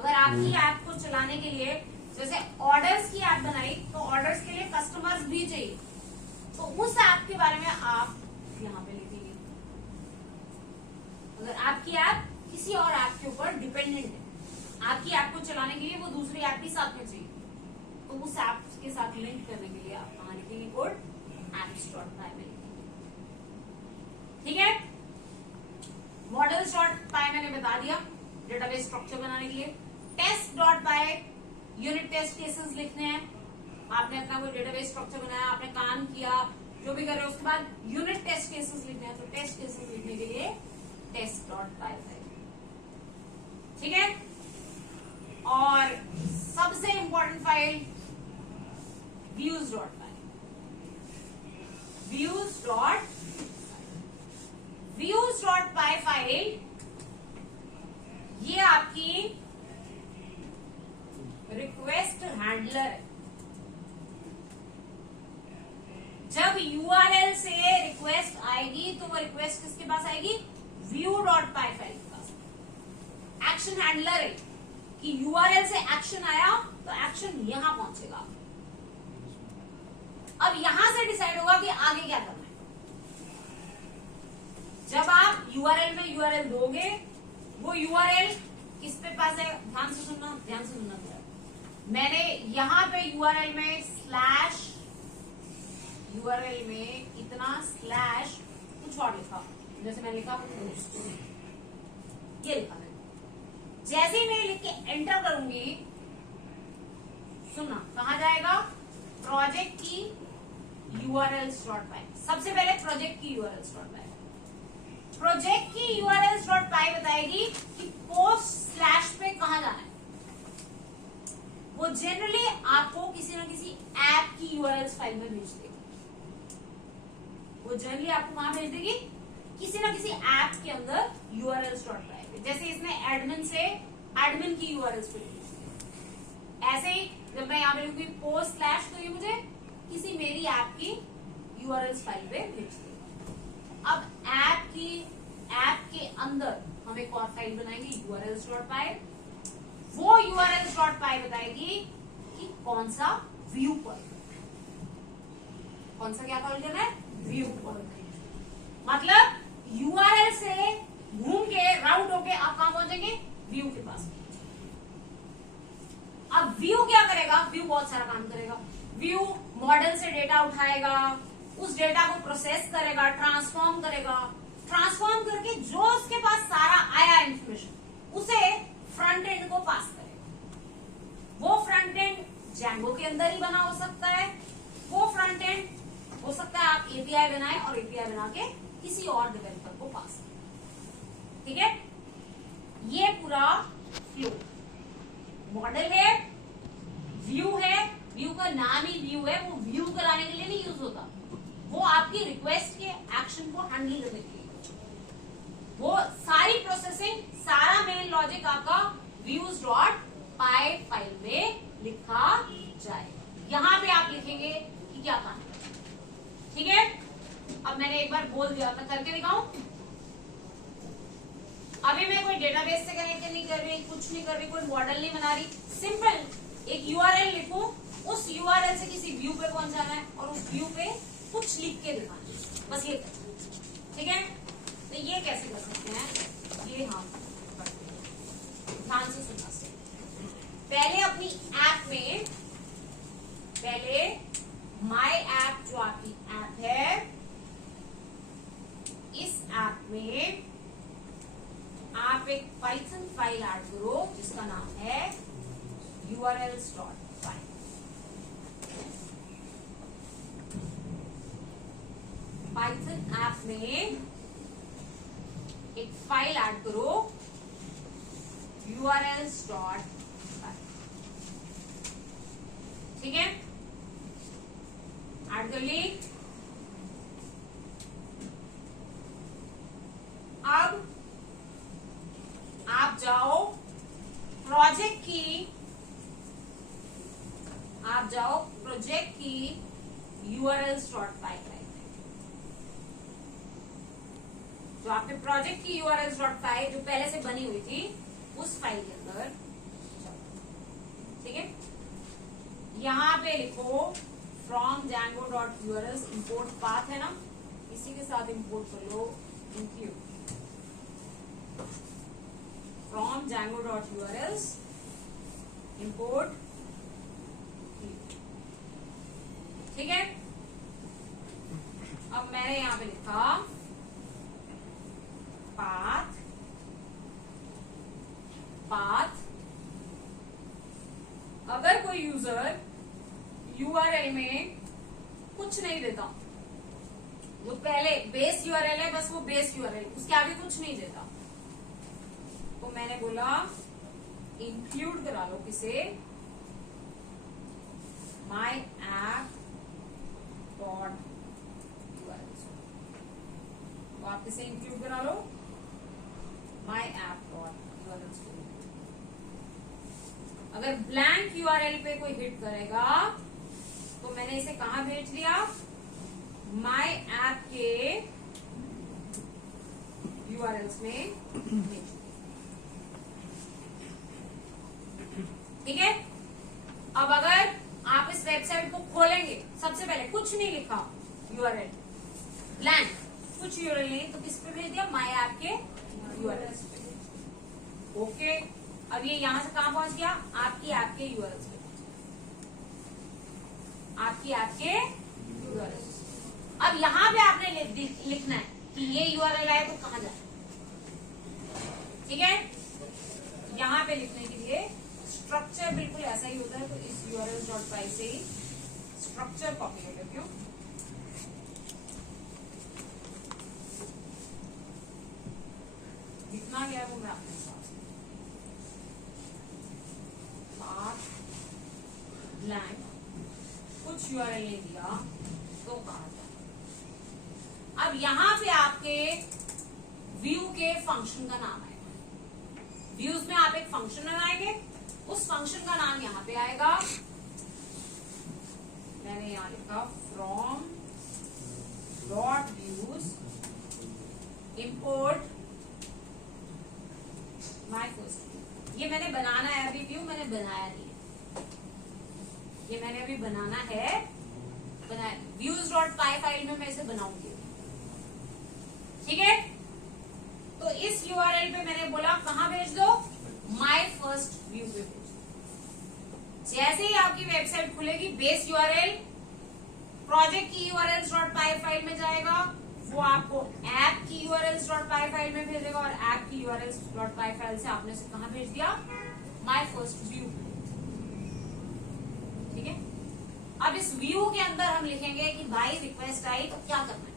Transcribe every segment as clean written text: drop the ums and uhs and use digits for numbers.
अगर आपकी ऐप को चलाने के लिए जैसे ऑर्डर्स की ऐप बनाई तो ऑर्डर्स के लिए कस्टमर्स भी चाहिए, तो उस ऐप के बारे में आप यहाँ पे लिखेंगे। अगर आपकी ऐप किसी और ऐप के ऊपर डिपेंडेंट है, आपकी ऐप को चलाने के लिए वो दूसरी ऐप भी साथ में चाहिए, तो उस ऐप के साथ लिंक करने के लिए आप कहाँ लिखेंगे कोड, apps.py में लिखेंगे। ठीक है, models.py मैंने बता दिया डेटाबेस स्ट्रक्चर बनाने के लिए। test.py यूनिट टेस्ट केसेस लिखने हैं। आपने अपना कोई डेटाबेस स्ट्रक्चर बनाया, आपने काम किया, जो भी कर रहे हो, उसके बाद यूनिट टेस्ट केसेस लिखने हैं, तो टेस्ट केसेस लिखने के लिए test.py। ठीक है, और सबसे important file views.py। views.py file ये आपकी रिक्वेस्ट हैंडलर है। जब यूआरएल से रिक्वेस्ट आएगी तो वो रिक्वेस्ट किसके पास आएगी, view.py फाइल के पास। एक्शन हैंडलर है कि यूआरएल से एक्शन आया तो एक्शन यहां पहुंचेगा। अब यहां से डिसाइड होगा कि आगे क्या करना है। जब आप यूआरएल में यूआरएल दोगे, वो यूआरएल किस पे पास है, ध्यान से सुनना जरा। मैंने यहां पे यूआरएल में स्लैश, यूआरएल में इतना स्लैश कुछ और लिखा, जैसे मैंने लिखा पोस्ट, ये लिखा मैंने। जैसे ही मैं लिख के एंटर करूंगी, सुनना कहा जाएगा, प्रोजेक्ट की urls.py। सबसे पहले प्रोजेक्ट की urls.py, प्रोजेक्ट की urls.py बताएगी कि पोस्ट स्लैश पे कहां जाना है। वो जनरली आपको किसी ना किसी ऐप की यूआरएल्स फाइल में भेज देगी। वो जनरली आपको कहां भेज देगी, किसी ना किसी ऐप के अंदर urls.py पे। जैसे इसने एडमिन से एडमिन की यूआरएल्स पे भेज दी, ऐसे ही जब मैं यहाँ पे लिखूंगी पोस्ट स्लैश, तो ये मुझे किसी मेरी ऐप की यूआरएल्स फाइल पे भेज देगा। अब ऐप के अंदर हम एक और फाइल बनाएंगे urls.py। वो urls.py बताएगी कि कौन सा व्यू पॉइंट, कौन सा क्या कॉल करना है, व्यू पॉइंट। मतलब यूआरएल से घूम के राउट होके आप कहां पहुंचेंगे, व्यू के पास। अब व्यू क्या करेगा, व्यू बहुत सारा काम करेगा। व्यू मॉडल से डेटा उठाएगा, उस डेटा को प्रोसेस करेगा, ट्रांसफॉर्म करेगा, ट्रांसफॉर्म करके जो उसके पास सारा आया इंफॉर्मेशन उसे फ्रंट एंड को पास करेगा। वो फ्रंट एंड जैंगो के अंदर ही बना हो सकता है, वो फ्रंट एंड हो सकता है आप एपीआई बनाए और एपीआई बना के किसी और डेवलपर को पास करें। ठीक है, ये पूरा फ्लो मॉडल है, व्यू है, व्यू का नाम ही व्यू है, वो व्यू कराने के लिए नहीं यूज होता, वो आपकी रिक्वेस्ट के एक्शन को हैंडल करने के लिए। वो सारी प्रोसेसिंग, सारा मेन लॉजिक आपका views.py फाइल में लिखा जाए। यहां पे आप लिखेंगे कि क्या काम है। ठीक है, अब मैंने एक बार बोल दिया, मैं करके दिखाऊं। अभी मैं कोई डेटाबेस से कनेक्ट नहीं कर रही, कुछ नहीं कर रही, कोई मॉडल नहीं बना रही, सिंपल एक यूआरएल लिखूं, उस यूआरएल से किसी व्यू पे पहुंचाना है और उस व्यू पे कुछ लिख के दिखाना है, बस ये करना। ठीक है, तो ये कैसे कर सकते हैं, ये हम ध्यान से सुनना से पहले अपनी ऐप में, पहले माय ऐप जो आपकी ऐप है, इस ऐप में आप एक पाइथन फाइल ऐड करो जिसका नाम है urls.py। पाइथन ऐप में एक फाइल ऐड करो urls.py। ठीक है, ऐड कर ली। अब आप जाओ प्रोजेक्ट की urls.py फाइल में, जो आपके प्रोजेक्ट की urls.py जो पहले से बनी हुई थी, उस फाइल के अंदर पे लिखो फ्रॉम django.urls इंपोर्ट पाथ है ना, इसी के साथ इंपोर्ट कर लो include फ्रॉम django.urls इंपोर्ट, ठीक है। अब मैंने यहां पे लिखा पाथ, अगर कोई यूजर यूआरएल में कुछ नहीं देता, वो पहले बेस यूआरएल है, बस वो बेस यूआरएल, उसके आगे कुछ नहीं देता, तो मैंने बोला इंक्लूड करा लो किसे, माई ऐप डॉट यूआरएल, तो आप किसे इंक्लूड करा लो, माई ऐप डॉट यूआरएल। अगर ब्लैंक यूआरएल पे कोई हिट करेगा तो मैंने इसे कहां भेज दिया, माई ऐप के यूआरएल्स में भेज दिया, ठीक है। अब अगर आप इस वेबसाइट को खोलेंगे, सबसे पहले कुछ नहीं लिखा, यूआरएल ब्लैंक, कुछ यूआरएल नहीं, तो किस पे भेज दिया, माई ऐप के यूआरएल्स पे। ओके, अब ये यहां से कहां पहुंच गया, आपकी ऐप के यूआरएल्स पे, आपकी ऐप के यूआरएल्स। अब यहां पे आपने लिखना है कि ये यूआरएल आए तो कहां जाए, ठीक है। यहां पे लिखने के लिए स्ट्रक्चर बिल्कुल ऐसा ही होता है, तो इस urls.py से ही स्ट्रक्चर कॉपी कर लेती हूँ। लिखना क्या है वो मैं आपके साथ, ब्लैंक, कुछ यूआरएल नहीं दिया तो कहा जाए। अब यहां पे आपके व्यू के फंक्शन का नाम आएगा, व्यूज में आप एक फंक्शन बनाएंगे, उस फंक्शन का नाम यहां पे आएगा, मैंने यहां लिखा from dot views import my first. ये मैंने बनाना है, अभी व्यू मैंने बनाया नहीं है, ये मैंने अभी बनाना है, बनाया views.py फाइल में मैं इसे बनाऊंगी, ठीक है। तो इस यूआरएल पे मैंने बोला कहां भेज दो, माई फर्स्ट व्यू पे भेज दो। जैसे ही आपकी वेबसाइट खुलेगी, बेस यूआरएल प्रोजेक्ट की urls.py फाइल में जाएगा, वो आपको ऐप की urls.py फाइल में भेजेगा, और ऐप की urls.py फाइल से आपने इसे कहां भेज दिया, माई फर्स्ट व्यू, ठीक है। अब इस व्यू के अंदर हम लिखेंगे कि भाई रिक्वेस्ट आई तो क्या करना है,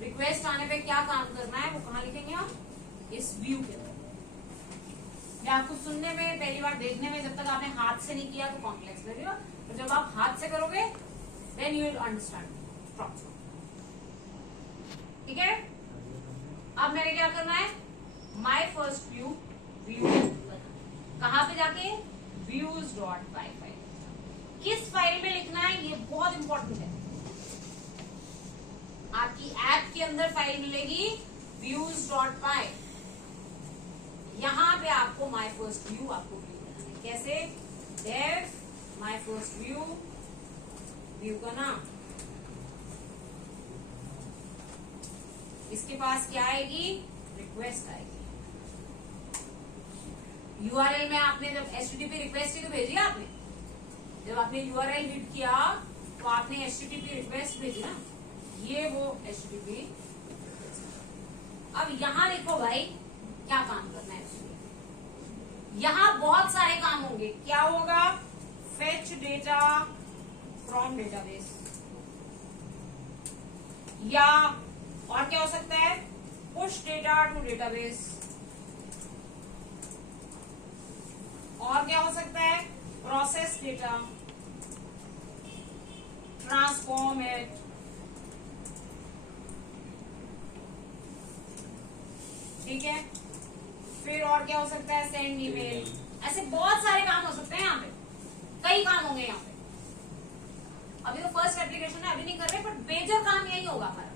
रिक्वेस्ट आने पे क्या काम करना है, वो कहां लिखेंगे हम, इस व्यू के अंदर। या आपको सुनने में पहली बार, देखने में जब तक आपने हाथ से नहीं किया तो कॉम्प्लेक्स लगेगा, तो जब आप हाथ से करोगे then you will understand proper, ठीक है। अब मैंने क्या करना है, माई फर्स्ट व्यू, व्यू कहां पे जाके, views.py फाइल, किस फाइल में लिखना है ये बहुत इंपॉर्टेंट है। आपकी ऐप के अंदर फाइल मिलेगी views.py, यहां पे आपको माई फर्स्ट व्यू आपको व्यू बनाना है, कैसे, dev my first view, view का नाम, इसके पास क्या आएगी, रिक्वेस्ट आएगी। यूआरएल में आपने जब HTTP रिक्वेस्ट ही तो भेजी आपने, जब आपने यूआरएल हिट किया तो आपने HTTP रिक्वेस्ट भेजी ना, ये वो HTTP। अब यहां लिखो भाई क्या काम करना है, यहां बहुत सारे काम होंगे, क्या होगा, फेच डेटा फ्रॉम डेटाबेस, या और क्या हो सकता है, पुश डेटा टू डेटाबेस, और क्या हो सकता है, प्रोसेस डेटा, ट्रांसफॉर्म इट, ठीक है। फिर और क्या हो सकता है, सेंड ईमेल, ऐसे बहुत सारे काम हो सकते हैं, यहाँ पे कई काम होंगे। यहाँ पे अभी तो फर्स्ट एप्लीकेशन है, अभी नहीं कर रहे, बट मेजर काम यही होगा हमारा,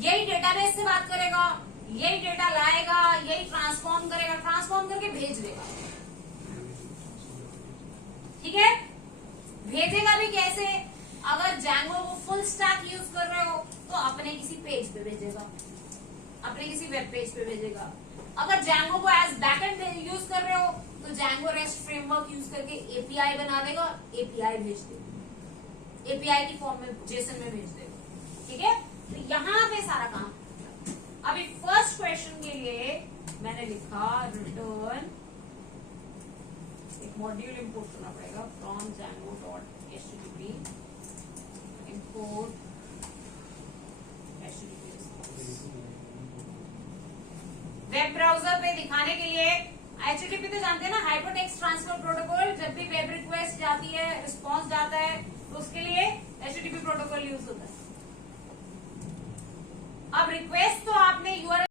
यही डेटाबेस से बात करेगा, यही डेटा लाएगा, यही ट्रांसफॉर्म करेगा, ट्रांसफॉर्म करके भेज देगा, ठीक है। भेजेगा भी कैसे? अगर Django को फुल स्टैक यूज कर रहे हो तो अपने किसी पेज पे भेजेगा, अपने किसी वेब पेज पे भेजेगा। अगर Django को एज बैकएंड यूज कर रहे हो तो Django रेस्ट फ्रेमवर्क यूज करके एपीआई बना देगा, एपीआई भेज देगा, एपीआई की फॉर्म में जेसन में भेज देगा। ठीक है, तो यहाँ पे सारा काम। अभी फर्स्ट क्वेश्चन के लिए मैंने लिखा रिटर्न, एक मॉड्यूल इंपोर्ट करना पड़ेगा from Django.http import web browser पे दिखाने के लिए। HTTP तो जानते हैं ना, हाइपरटेक्स्ट ट्रांसफर प्रोटोकॉल। जब भी वेब रिक्वेस्ट जाती है, रिस्पॉन्स जाता है, तो उसके लिए HTTP प्रोटोकॉल यूज होता है। अब रिक्वेस्ट तो आपने यूआरएल